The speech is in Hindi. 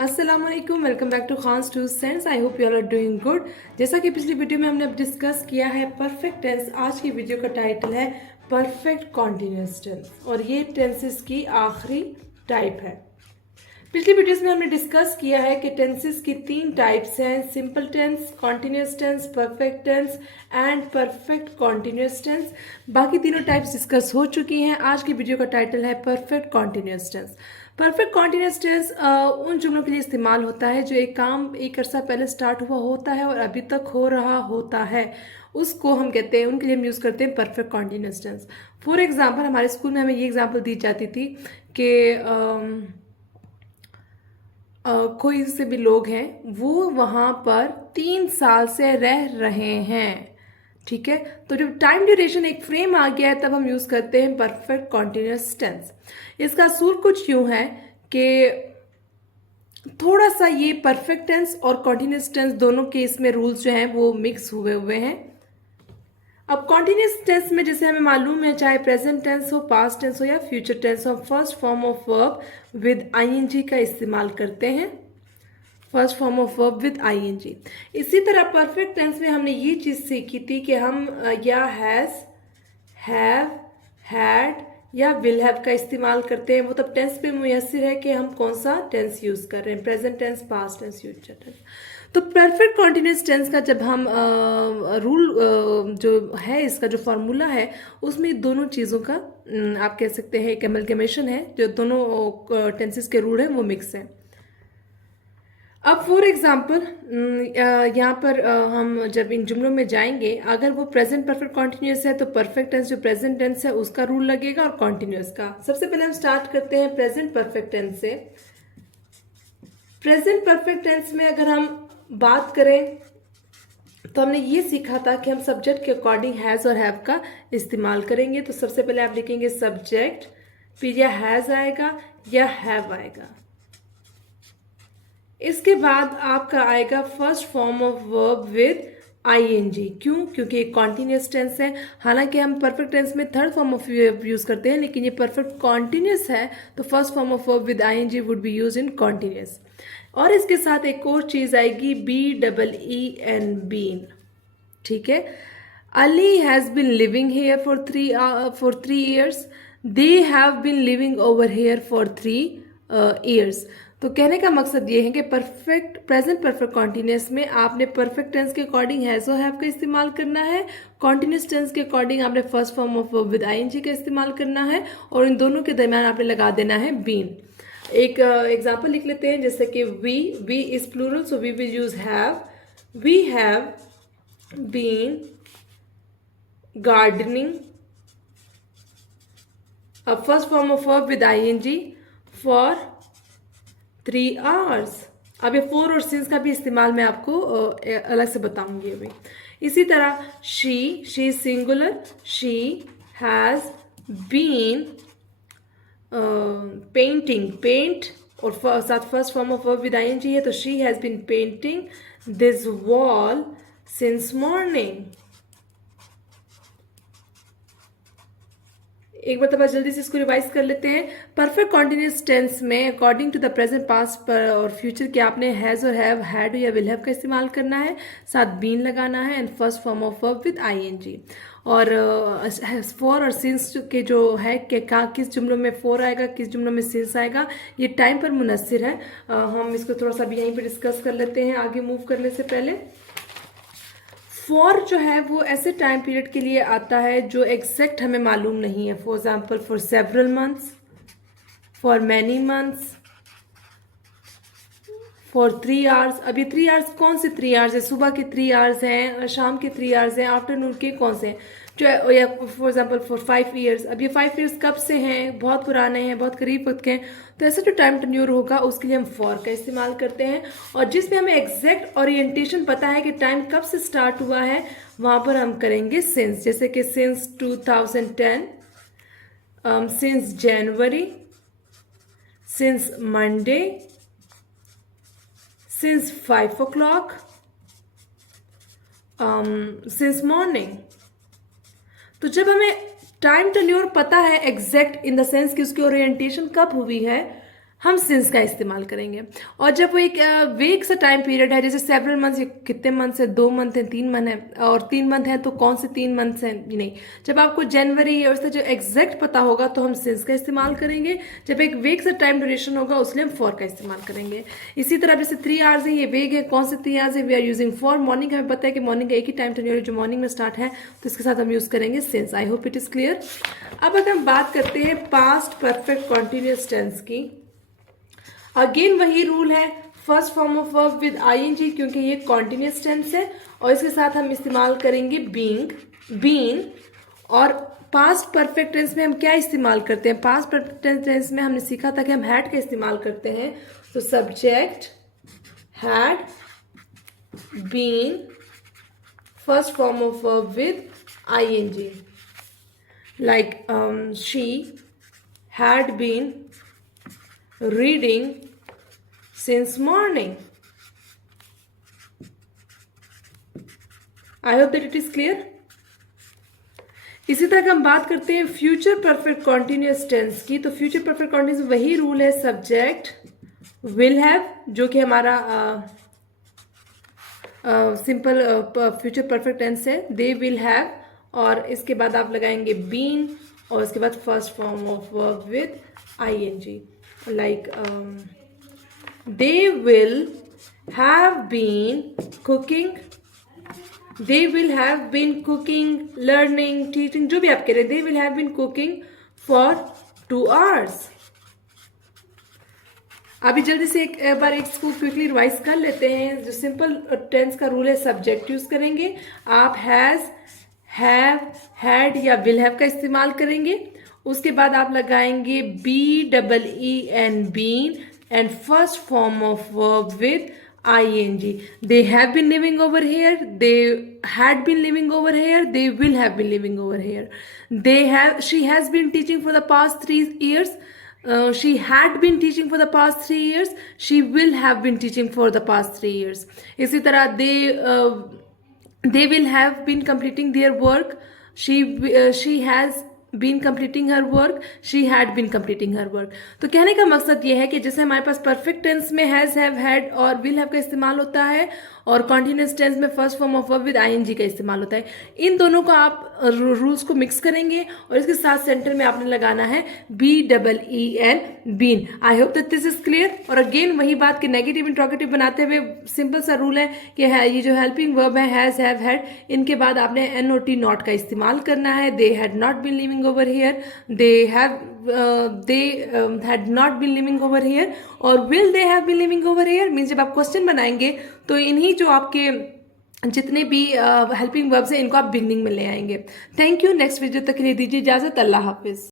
अस्सलामुअलैकुम, welcome back to Khans two sense. I hope you all are doing good. जैसा कि पिछली वीडियो में हमने अब डिस्कस किया है परफेक्ट टेंस, आज की वीडियो का टाइटल है परफेक्ट कॉन्टिन्यूअस टेंस और ये टेंसेस की आखिरी टाइप है। पिछली वीडियोस में हमने डिस्कस किया है कि टेंसेस की 3 टाइप्स हैं, simple tense, continuous tense, perfect tense and perfect continuous tense. बाकी तीनों टाइप्स डिस्कस हो चुकी हैं। आज की वीडियो का टाइटल है perfect continuous tense. Perfect continuous tense उन जुमलों के लिए इस्तेमाल होता है जो एक काम एक अरसा पहले स्टार्ट हुआ होता है और अभी तक हो रहा होता है, उसको हम कहते हैं, उनके लिए हम यूज़ करते हैं perfect continuous tense. For example, हमारे स्कूल में हमें ये एग्जाम्पल दी जाती थी कि कोई से भी लोग हैं वो वहाँ पर 3 साल से रह रहे हैं। ठीक है, तो जब टाइम ड्यूरेशन एक फ्रेम आ गया है तब हम यूज़ करते हैं परफेक्ट कॉन्टिन्यूअस टेंस। इसका असूल कुछ यूँ है कि थोड़ा सा ये परफेक्ट टेंस और कॉन्टिन्यूअस टेंस दोनों के इसमें रूल्स जो हैं वो मिक्स हुए हुए हैं। अब कॉन्टिन्यूअस टेंस में जैसे हमें मालूम है, चाहे प्रेजेंट टेंस हो, पास्ट टेंस हो या फ्यूचर टेंस हो, first form of verb with ING का इस्तेमाल करते हैं। First form of verb with ING. इसी तरह परफेक्ट टेंस में हमने ये चीज़ सीखी थी कि हम या हैज़, हैव, हैड या विल हैव का इस्तेमाल करते हैं। वो तब टेंस पे मुयस्सर है कि हम कौन सा टेंस यूज़ कर रहे हैं, present tense, past tense, future tense. तो परफेक्ट कॉन्टिन्यूअस टेंस का जब हम रूल जो है, इसका जो फार्मूला है, उसमें दोनों चीज़ों का आप कह सकते हैं एक एमलगमेशन है। जो दोनों टेंसेस के रूल हैं वो मिक्स हैं। अब फॉर एग्जाम्पल यहाँ पर हम जब इन जुमलों में जाएंगे, अगर वो प्रेजेंट परफेक्ट कॉन्टिन्यूअस है तो परफेक्ट टेंस जो प्रेजेंट टेंस है उसका रूल लगेगा और कॉन्टिन्यूअस का। सबसे पहले हम स्टार्ट करते हैं प्रेजेंट परफेक्ट टेंस से। प्रेजेंट परफेक्ट टेंस में अगर हम बात करें तो हमने ये सीखा था कि हम सब्जेक्ट के अकॉर्डिंग हैज़ और हैव का इस्तेमाल करेंगे। तो सबसे पहले आप लिखेंगे सब्जेक्ट, फिर या हैज़ आएगा या हैव आएगा। इसके बाद आपका आएगा first form of verb with ING. क्यों? क्योंकि एक कॉन्टिन्यूअस टेंस है। हालांकि हम परफेक्ट टेंस में third form of verb use करते हैं, लेकिन ये परफेक्ट कॉन्टिन्यूअस है तो first form of verb with ING would be use in continuous. और इसके साथ एक और चीज आएगी BEEN, बीन। ठीक है, Ali has been living here for 3 years, they have been living over here for 3 years। तो कहने का मकसद ये है कि परफेक्ट प्रेजेंट परफेक्ट कॉन्टिन्यूअस में आपने परफेक्ट टेंस के अकॉर्डिंग हैज़ और हैव का इस्तेमाल करना है, कॉन्टिन्यूअस टेंस के अकॉर्डिंग आपने first form of verb with ING का इस्तेमाल करना है और इन दोनों के दरमियान आपने लगा देना है बीन। एक एग्जाम्पल लिख लेते हैं, जैसे कि we is plural, so we will use have. We have been gardening, first form of verb with ING for 3 hours। अब ये फोर और सिंस का भी इस्तेमाल मैं आपको अलग से बताऊंगी अभी। इसी तरह she singular, she has been painting, paint और साथ first form of verb with ING है तो she has been painting this wall since morning. एक बार जल्दी से इसको रिवाइज कर लेते हैं। परफेक्ट कॉन्टिन्यूअस टेंस में according to the present, past और फ्यूचर के आपने हैज़ और हैव, हैड या विल हैव का इस्तेमाल करना है, साथ बीन लगाना है and first form of verb with ING. और फॉर और सिंस के जो है कि किस जुमलों में फॉर आएगा, किस जुमलों में सिंस आएगा, ये टाइम पर मुनस्सिर है। हम इसको थोड़ा सा भी यहीं पर डिस्कस कर लेते हैं आगे मूव करने से पहले। फॉर जो है वो ऐसे टाइम पीरियड के लिए आता है जो एग्जैक्ट हमें मालूम नहीं है। For example for several months, for many months, for 3 hours। अब ये 3 hours कौन से 3 hours है? सुबह के 3 hours हैं, शाम के 3 hours हैं, आफ्टरनून के कौन से हैं? जो या फॉर एग्जाम्पल फॉर 5 years। अब ये 5 years कब से हैं? बहुत पुराने हैं, बहुत करीब वक्त के हैं। तो ऐसा जो टाइम टेन्योर होगा उसके लिए हम फॉर का इस्तेमाल करते हैं। और जिसमें हमें एग्जैक्ट ओरिएंटेशन पता है कि टाइम कब से स्टार्ट हुआ है, वहाँ पर हम करेंगे सिंस। जैसे कि since 2010, since January, since Monday, since 5 o'clock, since morning. तो जब हमें टाइम टेन्योर पता है एग्जैक्ट इन द सेंस कि उसकी ओरिएंटेशन कब हुई है, हम सिंस का इस्तेमाल करेंगे। और जब वो एक वेग सा टाइम पीरियड है, जैसे सेवरल मंथ्स, कितने मंथ्स है, 2 मंथ है, 3 मंथ है, और 3 मंथ है तो कौन से 3 मंथ्स हैं, नहीं, जब आपको जनवरी और उससे जो एग्जैक्ट पता होगा तो हम सिंस का इस्तेमाल करेंगे। जब एक वेग सा टाइम ड्यूरेशन होगा उसलिए हम फॉर का इस्तेमाल करेंगे। इसी तरह जैसे 3 आवर्स है, ये वेग है, कौन से 3 आवर्स है, we are using for. Morning हमें पता है कि मॉर्निंग का एक ही टाइम टेन्योर जो मॉर्निंग में स्टार्ट है, तो इसके साथ हम यूज करेंगे since. I hope it is clear. अब अगर हम बात करते हैं पास्ट परफेक्ट कॉन्टिन्यूअस टेंस की, अगेन वही रूल है, first form of verb with ING, क्योंकि ये कॉन्टिन्यूअस टेंस है, और इसके साथ हम इस्तेमाल करेंगे बीइंग, बीन। और पास्ट परफेक्ट टेंस में हम क्या इस्तेमाल करते हैं? पास्ट परफेक्ट टेंस में हमने सीखा था कि हम हैड का इस्तेमाल करते हैं। तो subject had been, first form of verb with ING, like she had been reading since morning. I hope that it is clear. इसी तरह हम बात करते हैं फ्यूचर परफेक्ट कॉन्टिन्यूअस टेंस की। तो फ्यूचर परफेक्ट कॉन्टिन्यूअस वही रूल है, सब्जेक्ट विल हैव, जो कि हमारा सिंपल फ्यूचर परफेक्ट टेंस है, दे विल हैव, और इसके बाद आप लगाएंगे बीन, और इसके बाद first form of verb with ING, like they will have been cooking, they will have been cooking, learning, teaching, जो भी आप कह रहे हैं, they will have been cooking for 2 hours. अभी जल्दी से एक बार एक स्कूल क्विकली रिवाइज कर लेते हैं। जो सिंपल टेंस का रूल है, सब्जेक्ट यूज करेंगे, आप हैज, हैव, हैड या विल हैव का इस्तेमाल करेंगे। उसके बाद आप लगाएंगे BEEN, been, and first form of verb with ING. They have been living over here, they had been living over here, they will have been living over here. She has been teaching for the past 3 years. She had been teaching for the past 3 years. She will have been teaching for the past 3 years. इसी तरह they will have been completing their work. She has been completing her work, she had been completing her work. तो कहने का मकसद ये है कि जैसे हमारे पास परफेक्ट टेंस में हैज, हैव, हैड और विल हैव का इस्तेमाल होता है, और कॉन्टिन्यूअस टेंस में first form of verb with ING का इस्तेमाल होता है। इन दोनों को आप रूल्स को मिक्स करेंगे, और इसके साथ सेंटर में आपने लगाना है BEEN, been. I hope that this is clear. और अगेन वही बात कि नेगेटिव इंट्रोगेटिव बनाते हुए सिंपल सा रूल है कि ये जो हेल्पिंग वर्ब है हैज, हैव, हैड, इनके बाद आपने NOT नॉट का इस्तेमाल करना है। They had not been living over here, they had not been living over here, और will they have been living over here means जब आप क्वेश्चन बनाएंगे तो इन्हीं जो आपके जितने भी हेल्पिंग वर्ब्स हैं इनको आप बिगनिंग में ले आएंगे। Thank you. नेक्स्ट वीडियो तक के लिए दीजिए इजाजत। अल्लाह हाफिज।